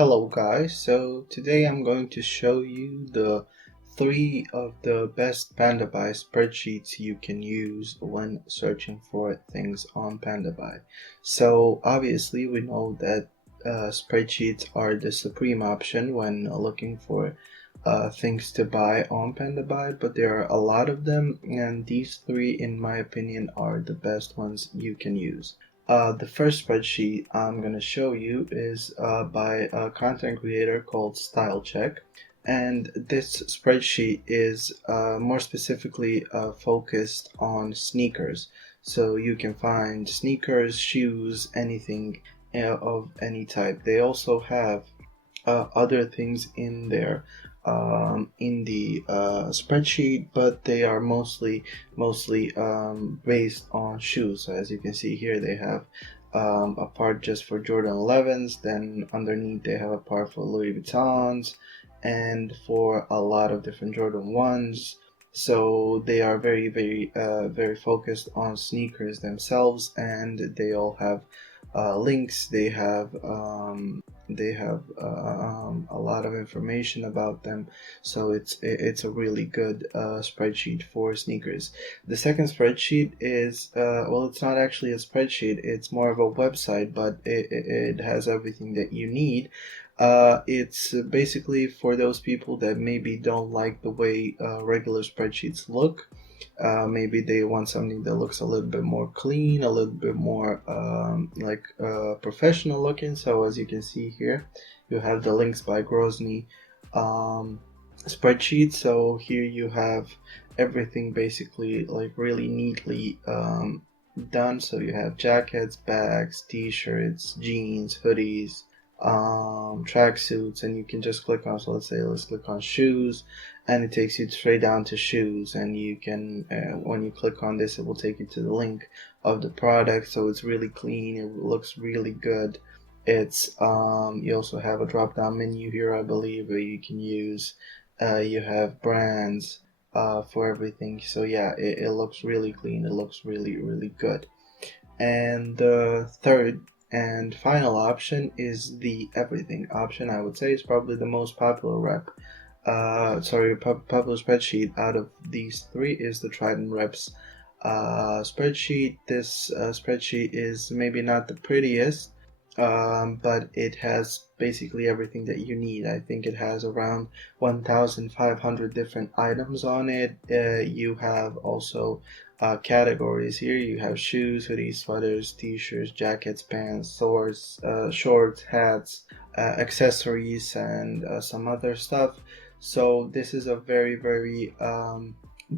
Hello guys, so today I'm going to show you the 3 of the best PandaBuy spreadsheets you can use when searching for things on PandaBuy. So obviously we know that spreadsheets are the supreme option when looking for things to buy on PandaBuy, but there are a lot of them, and these 3 in my opinion are the best ones you can use. The first spreadsheet I'm going to show you is by a content creator called Style Check, and this spreadsheet is more specifically focused on sneakers. So you can find sneakers, shoes, anything of any type. They also have other things in there in the spreadsheet, but they are mostly based on shoes. So as you can see here, they have a part just for Jordan 11s, then underneath they have a part for Louis Vuittons and for a lot of different Jordan 1s. So they are very focused on sneakers themselves, and they all have links. They have a lot of information about them, so it's a really good spreadsheet for sneakers. The second spreadsheet is well, it's not actually a spreadsheet, it's more of a website, but it has everything that you need. It's basically for those people that maybe don't like the way regular spreadsheets look. Maybe they want something that looks a little bit more clean, a little bit more professional looking. So as you can see here, you have the links by Grozny spreadsheet. So here you have everything basically like really neatly done. So you have jackets, bags, t-shirts, jeans, hoodies, tracksuits, and you can just click on, so let's click on shoes, and it takes you straight down to shoes, and you can when you click on this, it will take you to the link of the product. So it's really clean, it looks really good. It's you also have a drop down menu here, I believe, where you can use you have brands for everything. So yeah, it looks really clean, it looks really good. And the third and final option is the everything option. I would say it's probably the most popular popular spreadsheet out of these 3 is the Trident Reps spreadsheet. This spreadsheet is maybe not the prettiest, but it has basically everything that you need. I think it has around 1,500 different items on it. You have also categories here. You have shoes, hoodies, sweaters, t-shirts, jackets, pants, shorts, hats, accessories, and some other stuff. So this is a very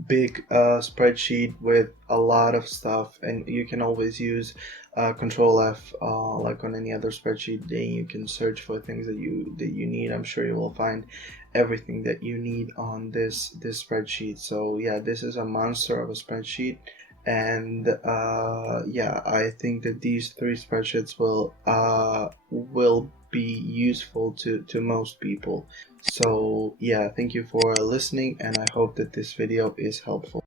big spreadsheet with a lot of stuff, and you can always use Control F like on any other spreadsheet. Then you can search for things that you need. I'm sure you will find everything that you need on this spreadsheet. So yeah, this is a monster of a spreadsheet, and yeah, I think that these 3 spreadsheets will be useful to most people. So yeah, thank you for listening, and I hope that this video is helpful.